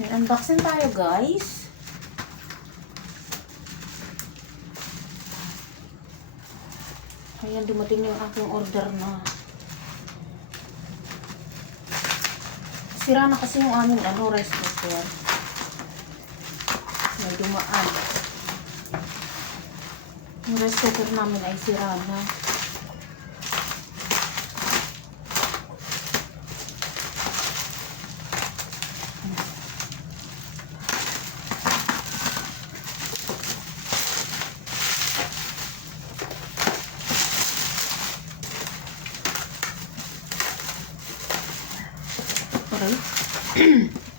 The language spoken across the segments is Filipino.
May unboxing tayo guys. Ayan, dumating yung aking order na. Sira na kasi yung aming ano, rice cooker. May dumaan. Yung rice cooker namin ay sira na. Aray.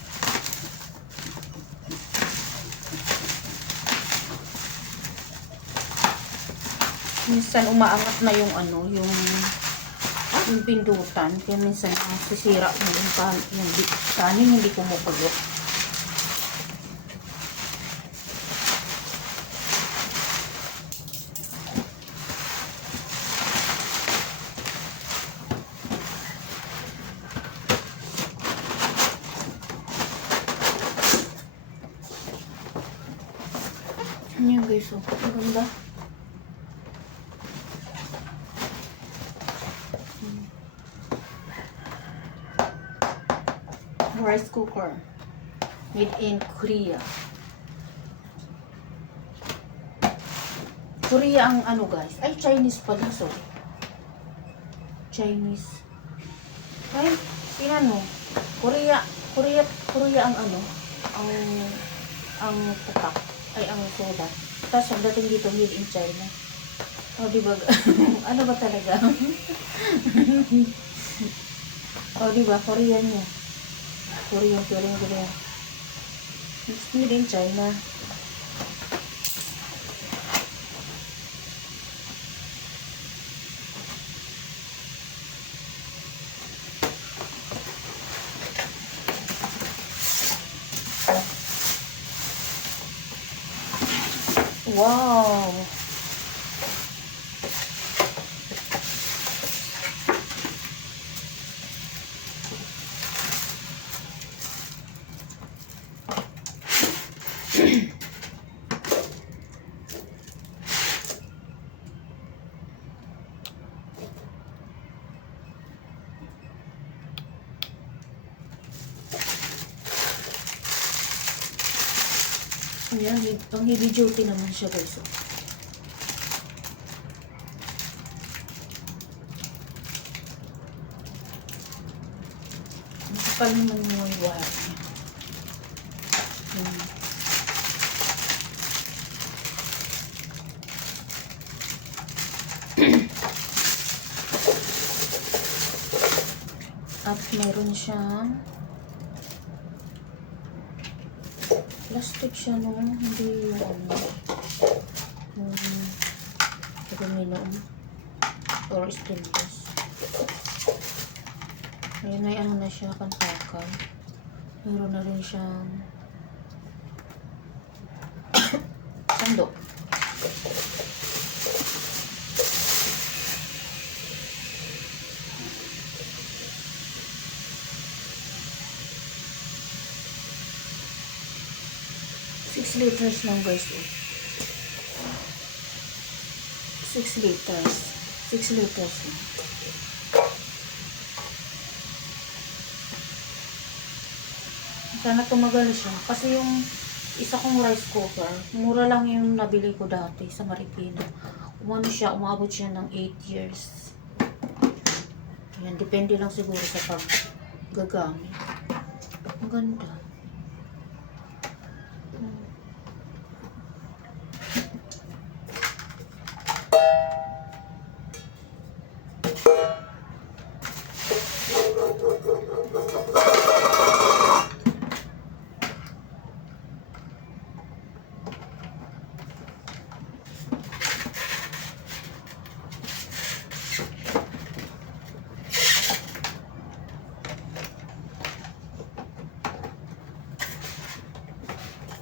minsan umaangat na yung ano, yung yung pindutan. Kaya minsan sisira na yung, yung kanin hindi kumukulo. Ano yung guys? Oh, ang ganda. rice cooker made in Korea. Korea ang ano guys. Ay, Chinese pala. Sorry. Chinese. Ay, pinano. Korea. Korea. Korea ang ano. Ang ang tatak. Ay, ang soda. Tapos pagdating dito, made in China. O, di ba? ano ba talaga? o, di ba? Korean niya. Korean, Korean, Korean. Made in China. 哇哦！Ayan, he- ang heavy duty naman siya guys. oh. Ang kapal naman yung wire niya. Hmm. At meron siyang plastic siya no, hindi yung ano, yung or stainless. Ayun ay ano na siya, kantakan. Meron na rin siyang sandok. Six liters lang guys. oh. Six liters. Six liters lang. Sana tumagal siya. Kasi yung isa kong rice cooker, mura lang yung nabili ko dati sa Marikina. Umano siya, umabot siya ng 8 years. Yan, depende lang siguro sa paggagamit. Ang ganda.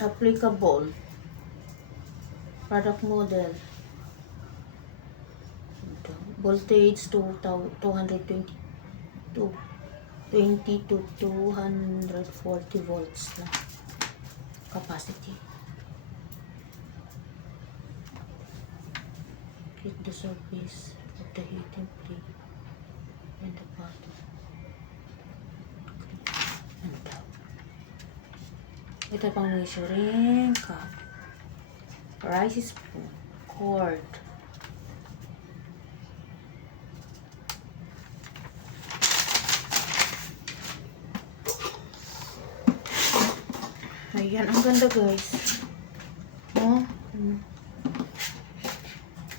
applicable product model. Voltage to 220 to 20 to 240 volts na capacity. Click the surface of the heating plate and the bottom ito pang measuring cup rice spoon cord Ayan, ang ganda guys. Oh, mm.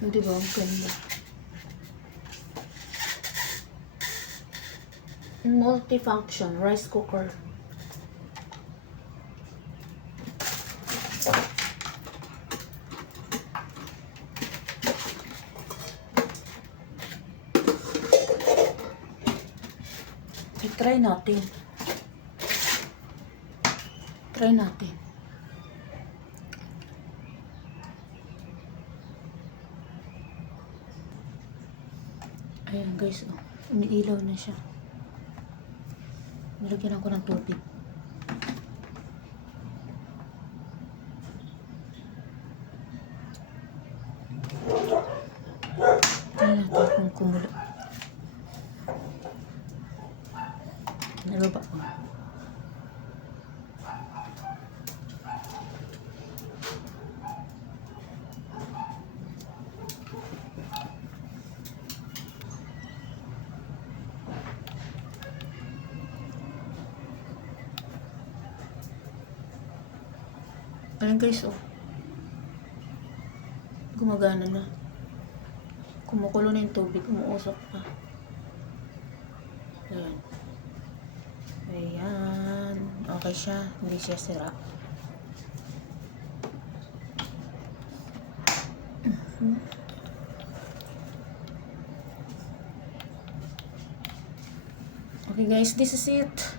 Oh, diba? Ang ganda. Multifunction rice cooker. I-try natin. Try natin. Ayan guys, oh. umiilaw na siya. Nilagyan ako ng tubig. Tingnan natin kung kumulo. Nababa ko. Ayan guys, oh. Gumagana na. Kumukulo na yung tubig, umuusok pa. Ayan. Ayan. Okay siya. Hindi siya sira. Mhm. Okay guys, this is it.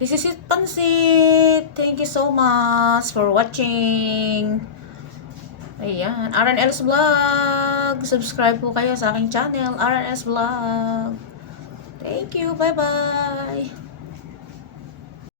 This is it, Pansit. Thank you so much for watching. Ayan, RNL's Vlog. Subscribe po kayo sa aking channel, RNL's Vlog. Thank you. Bye-bye.